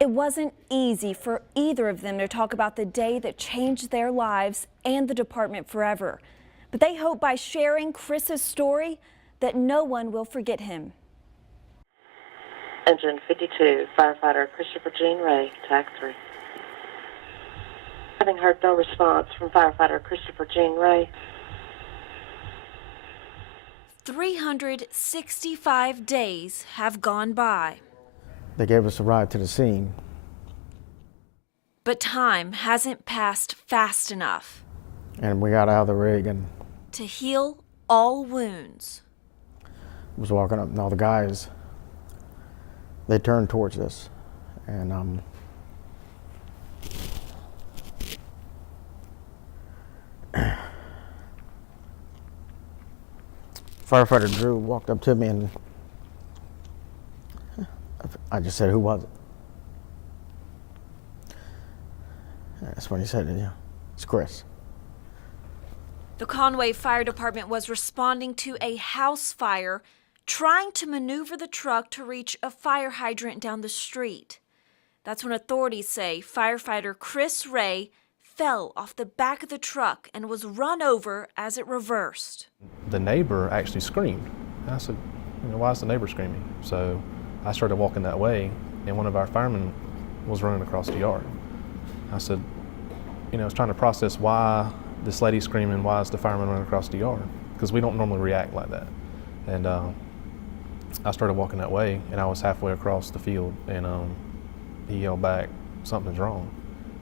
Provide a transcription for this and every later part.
It wasn't easy for either of them to talk about the day that changed their lives and the department forever. But they hope by sharing Chris's story that no one will forget him. Engine 52, Firefighter Christopher Gene Ray, Tag 3. Having heard no response from Firefighter Christopher Gene Ray. 365 days have gone by. They gave us a ride to the scene. But time hasn't passed fast enough. And we got out of the rig and to heal all wounds. was walking up, and all the guys, they turned towards us. And Firefighter Drew walked up to me, and I just said, "Who was it?" That's when he said, "Yeah, it's Chris." The Conway Fire Department was responding to a house fire, trying to maneuver the truck to reach a fire hydrant down the street. That's when authorities say firefighter Chris Ray fell off the back of the truck and was run over as it reversed. The neighbor actually screamed. And I said, why is the neighbor screaming? So I started walking that way, and one of our firemen was running across the yard. I said, I was trying to process why this lady's screaming, why is the fireman running across the yard? Because we don't normally react like that. And I started walking that way, and I was halfway across the field, and he yelled back, "Something's wrong."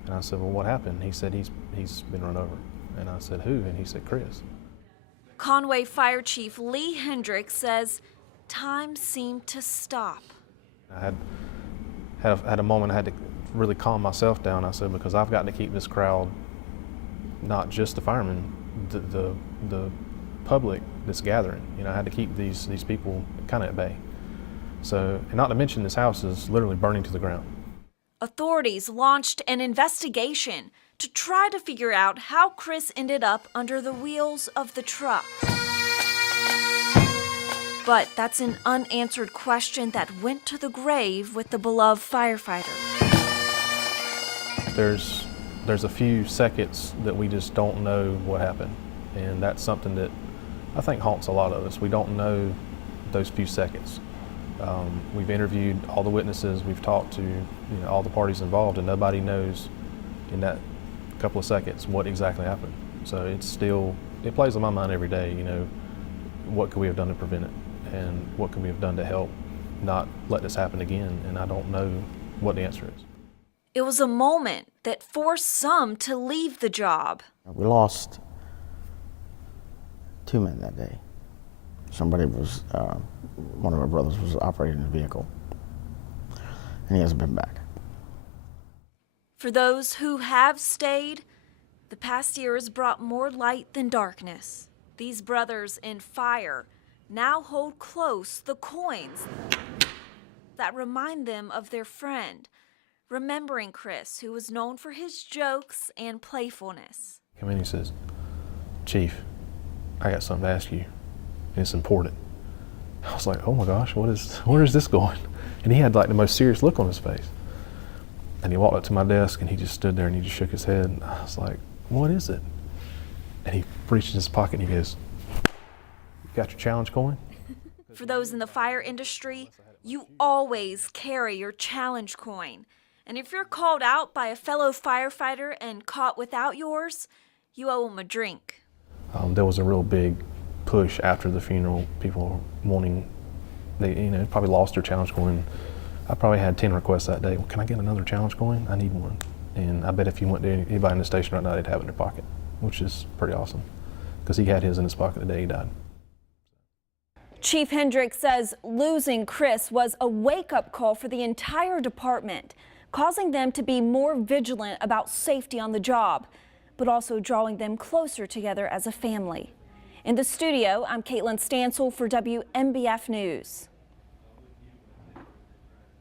And I said, "Well, what happened?" He said, he's been run over. And I said, "Who?" And he said, "Chris." Conway Fire Chief Lee Hendricks says time seemed to stop. I had a moment I had to really calm myself down. I said, because I've got to keep this crowd, not just the firemen, the public that's gathering. I had to keep these people kind of at bay. So, and not to mention this house is literally burning to the ground. Authorities launched an investigation to try to figure out how Chris ended up under the wheels of the truck. But that's an unanswered question that went to the grave with the beloved firefighter. There's a few seconds that we just don't know what happened, and that's something that I think haunts a lot of us. We don't know those few seconds. We've interviewed all the witnesses, we've talked to all the parties involved, and nobody knows in that couple of seconds what exactly happened. So it plays on my mind every day, what could we have done to prevent it, and what could we have done to help not let this happen again, and I don't know what the answer is. It was a moment that forced some to leave the job. We lost 2 men that day. Somebody was, one of our brothers was operating the vehicle, and he hasn't been back. For those who have stayed, the past year has brought more light than darkness. These brothers in fire now hold close the coins that remind them of their friend, remembering Chris, who was known for his jokes and playfulness. Come in, he says, "Chief, I got something to ask you, and it's important." I was like, oh my gosh, where is this going? And he had like the most serious look on his face. And he walked up to my desk, and he just stood there, and he just shook his head. And I was like, what is it? And he reached in his pocket, and he goes, "You got your challenge coin?" For those in the fire industry, you always carry your challenge coin. And if you're called out by a fellow firefighter and caught without yours, you owe them a drink. There was a real big push after the funeral, people wanting, they probably lost their challenge coin. I probably had 10 requests that day. Well, can I get another challenge coin? I need one. And I bet if you went to anybody in the station right now, they'd have it in their pocket, which is pretty awesome, because he had his in his pocket the day he died. Chief Hendricks says losing Chris was a wake-up call for the entire department, causing them to be more vigilant about safety on the job, but also drawing them closer together as a family. In the studio, I'm Caitlin Stansel for WMBF News.